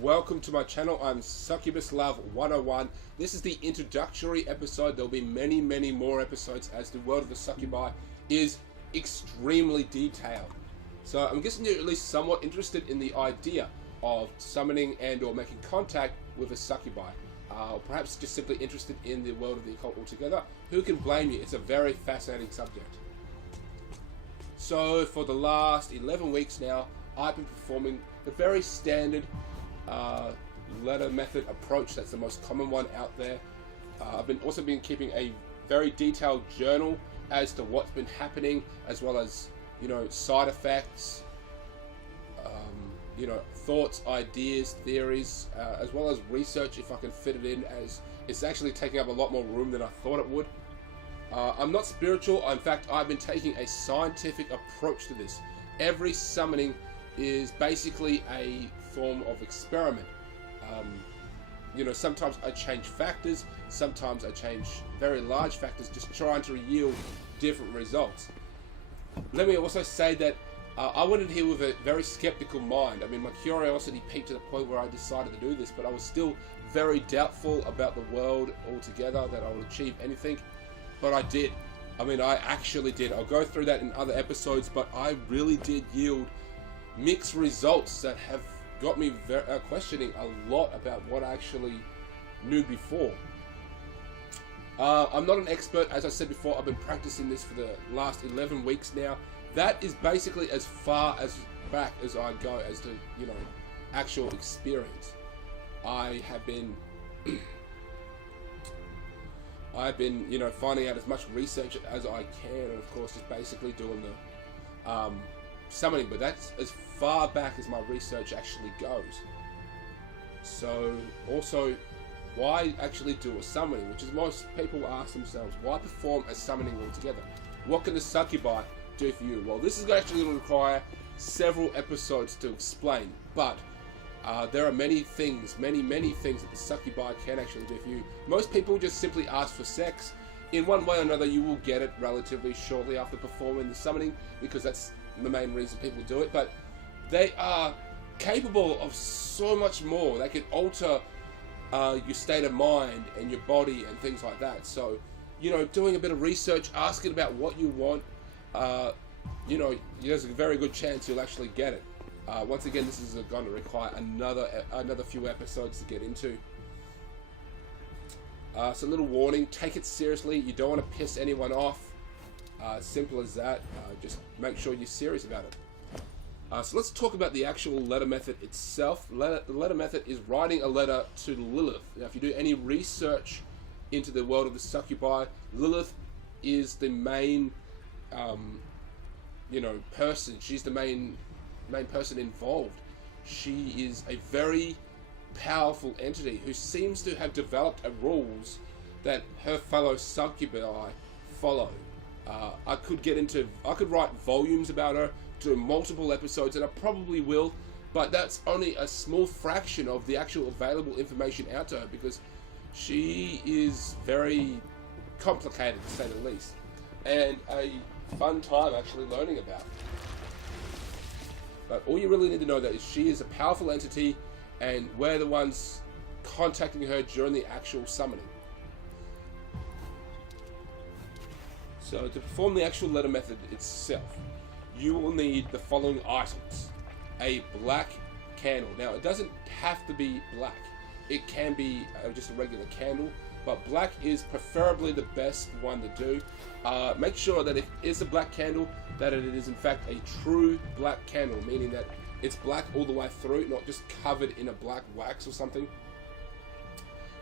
welcome to my channel. I'm Succubus Love 101. This is the introductory episode. There'll be many more episodes as the world of the succubi is extremely detailed. So I'm guessing you're at least somewhat interested in the idea of summoning and or making contact with a succubi. Or perhaps just simply interested in the world of the occult altogether. Who can blame you? It's a very fascinating subject. So for the last 11 weeks now, I've been performing the very standard letter method approach. That's the most common one out there. I've also been keeping a very detailed journal as to what's been happening, as well as, side effects, thoughts, ideas, theories, as well as research if I can fit it in, as it's actually taking up a lot more room than I thought it would. I'm not spiritual. In fact, I've been taking a scientific approach to this. Every summoning is basically a form of experiment. Sometimes I change factors, sometimes I change very large factors, just trying to yield different results. Let me also say that I went in here with a very skeptical mind. I mean, my curiosity peaked to the point where I decided to do this, but I was still very doubtful about the world altogether, that I would achieve anything. But I did. I mean, I actually did. I'll go through that in other episodes, but I really did yield mixed results that have got me questioning a lot about what I actually knew before. I'm not an expert. As I said before, I've been practicing this for the last 11 weeks now. That is basically as far as back as I go as to, actual experience. I have been finding out as much research as I can, and of course just basically doing the summoning, but that's as far back as my research actually goes. So also, why actually do a summoning, which is most people ask themselves, why perform a summoning altogether? What can the succubi do for you? Well, this is actually going to require several episodes to explain, but there are many things that the succubi can actually do for you. Most people just simply ask for sex. In one way or another, you will get it relatively shortly after performing the summoning, because that's the main reason people do it, but they are capable of so much more. They can alter your state of mind and your body and things like that. So, doing a bit of research, asking about what you want, there's a very good chance you'll actually get it. Once again, this is going to require another few episodes to get into. So a little warning, take it seriously. You don't want to piss anyone off. Simple as that. Just make sure you're serious about it. So let's talk about the actual letter method itself. The letter method is writing a letter to Lilith. Now, if you do any research into the world of the succubi, Lilith is the main, person. She's the main person involved. She is a very powerful entity who seems to have developed rules that her fellow succubi follow. I could write volumes about her, do multiple episodes, and I probably will, but that's only a small fraction of the actual available information out to her, because she is very complicated, to say the least, and a fun time actually learning about. But all you really need to know that is she is a powerful entity, and we're the ones contacting her during the actual summoning. So to perform the actual letter method itself, you will need the following items. A black candle. Now, it doesn't have to be black. It can be just a regular candle, but black is preferably the best one to do. Make sure that if it is a black candle, that it is in fact a true black candle, meaning that it's black all the way through, not just covered in a black wax or something.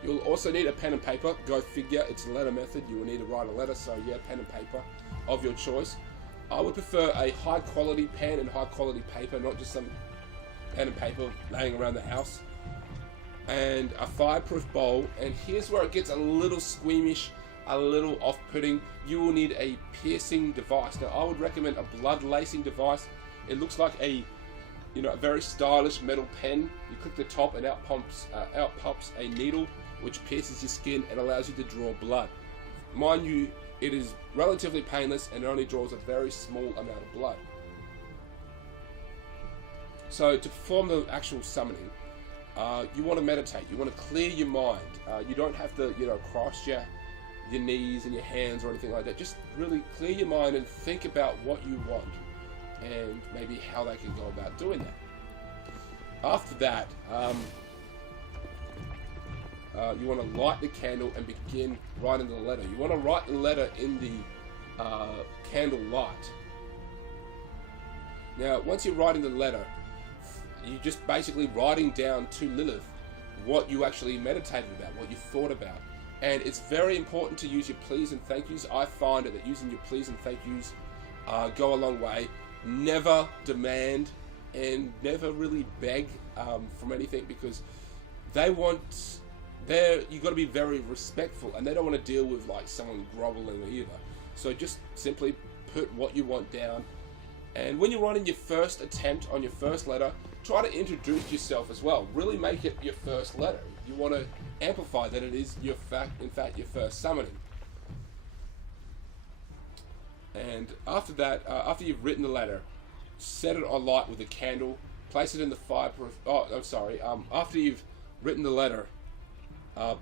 You'll also need a pen and paper. Go figure, it's a letter method. You will need to write a letter, so yeah, pen and paper of your choice. I would prefer a high quality pen and high quality paper, not just some pen and paper laying around the house. And a fireproof bowl. And here's where it gets a little squeamish, a little off-putting. You will need a piercing device. Now, I would recommend a blood lacing device. It looks like a very stylish metal pen. You click the top and out pops a needle which pierces your skin and allows you to draw blood. Mind you, it is relatively painless and it only draws a very small amount of blood. So to perform the actual summoning, you want to meditate. You want to clear your mind. You don't have to, cross your knees and your hands or anything like that. Just really clear your mind and think about what you want and maybe how they can go about doing that. After that, you want to light the candle and begin writing the letter. You want to write the letter in the candle light. Now, once you're writing the letter, you're just basically writing down to Lilith what you actually meditated about, what you thought about. And it's very important to use your please and thank yous. I find that using your please and thank yous go a long way. Never demand and never really beg from anything, because you've got to be very respectful, and they don't want to deal with like someone groveling either. So just simply put what you want down. And when you're writing your first attempt on your first letter, try to introduce yourself as well. Really make it your first letter. You want to amplify that it is in fact your first summoning. And after that, after you've written the letter, set it on light with a candle, place it in the fireproof. After you've written the letter,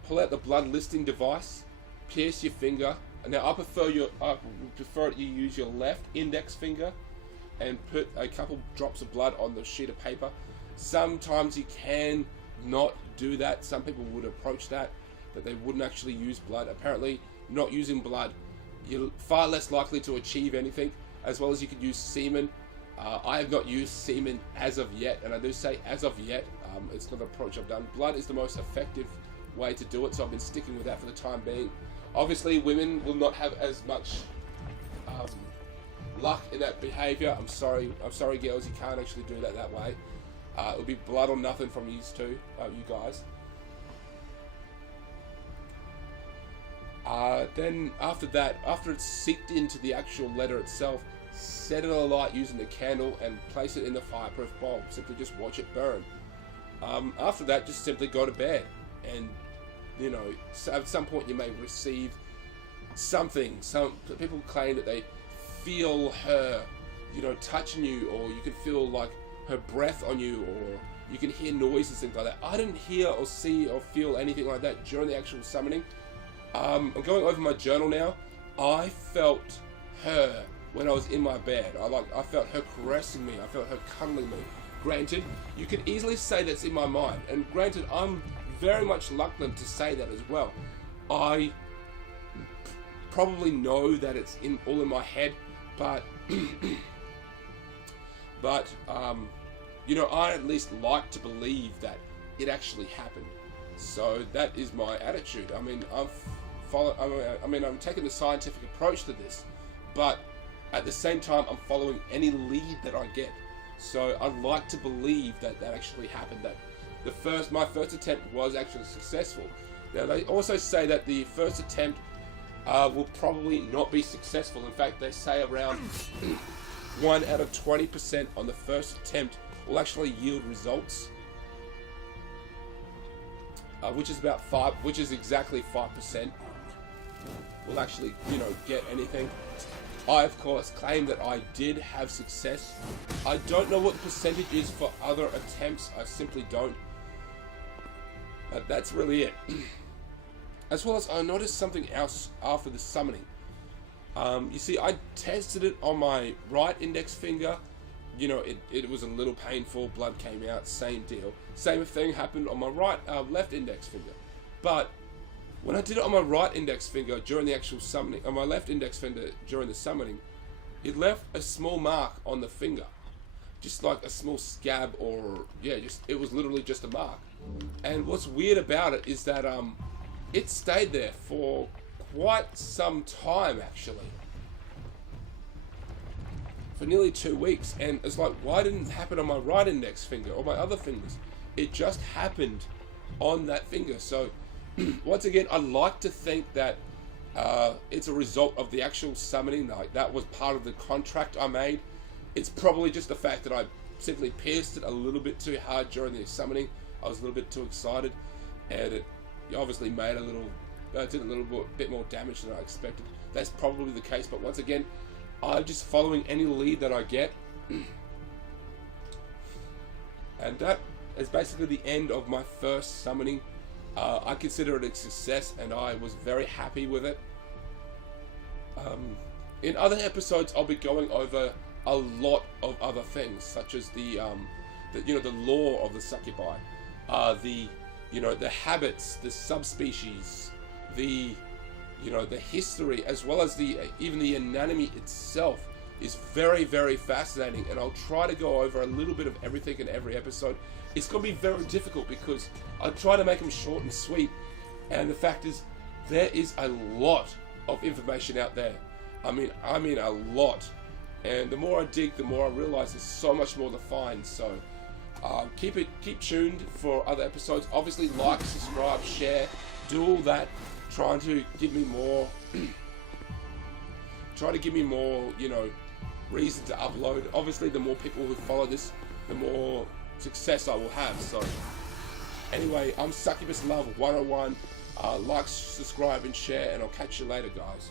pull out the blood listing device, pierce your finger. Now I prefer you use your left index finger and put a couple drops of blood on the sheet of paper. Sometimes you can not do that. Some people would approach that they wouldn't actually use blood. Apparently, not using blood, you're far less likely to achieve anything, as well as you could use semen. I have not used semen as of yet, and I do say as of yet. It's not an approach I've done. Blood is the most effective way to do it, so I've been sticking with that for the time being. Obviously, women will not have as much luck in that behavior. I'm sorry girls, you can't actually do that way. It'll be blood or nothing from you two, you guys. Then after that, after it's seeped into the actual letter itself, set it alight using the candle and place it in the fireproof bowl. Simply just watch it burn. After that, just simply go to bed, and at some point you may receive something. Some people claim that they feel her, touching you, or you can feel like her breath on you, or you can hear noises, things like that. I didn't hear or see or feel anything like that during the actual summoning. I'm going over my journal now. I felt her when I was in my bed. I felt her caressing me. I felt her cuddling me. Granted, you could easily say that's in my mind, and granted, I'm very much reluctant to say that as well. I probably know that it's all in my head, but I at least like to believe that it actually happened. So that is my attitude. I mean, I'm taking the scientific approach to this, but at the same time, I'm following any lead that I get. So I'd like to believe that actually happened. That my first attempt was actually successful. Now they also say that the first attempt will probably not be successful. In fact, they say around 1 out of 20% on the first attempt will actually yield results, which is exactly 5% will actually get anything. I of course claim that I did have success. I don't know what the percentage is for other attempts. I simply don't. But that's really it. As well as I noticed something else after the summoning. You see, I tested it on my right index finger. It was a little painful. Blood came out. Same deal. Same thing happened on my left index finger. But when I did it on my right index finger during the actual summoning, on my left index finger during the summoning, it left a small mark on the finger, just like a small scab, or it was literally just a mark. And what's weird about it is that it stayed there for quite some time, actually, for nearly 2 weeks. And it's like, why didn't it happen on my right index finger or my other fingers? It just happened on that finger. So once again, I like to think that it's a result of the actual summoning. Like, that was part of the contract I made. It's probably just the fact that I simply pierced it a little bit too hard during the summoning. I was a little bit too excited, and it obviously made did a little bit more damage than I expected. That's probably the case. But once again, I'm just following any lead that I get, and It's basically the end of my first summoning. I consider it a success, and I was very happy with it. In other episodes, I'll be going over a lot of other things, such as the lore of the succubi, the habits, the subspecies, the history, as well as even the anatomy itself is very, very fascinating, and I'll try to go over a little bit of everything in every episode. It's going to be very difficult because I try to make them short and sweet, and the fact is, there is a lot of information out there. I mean a lot, and the more I dig, the more I realize there's so much more to find. So keep tuned for other episodes. Obviously, like, subscribe, share, do all that, trying to give me more reason to upload. Obviously, the more people who follow this, the more success I will have. So anyway, I'm Succubus Love 101. Like, subscribe, and share, and I'll catch you later, guys.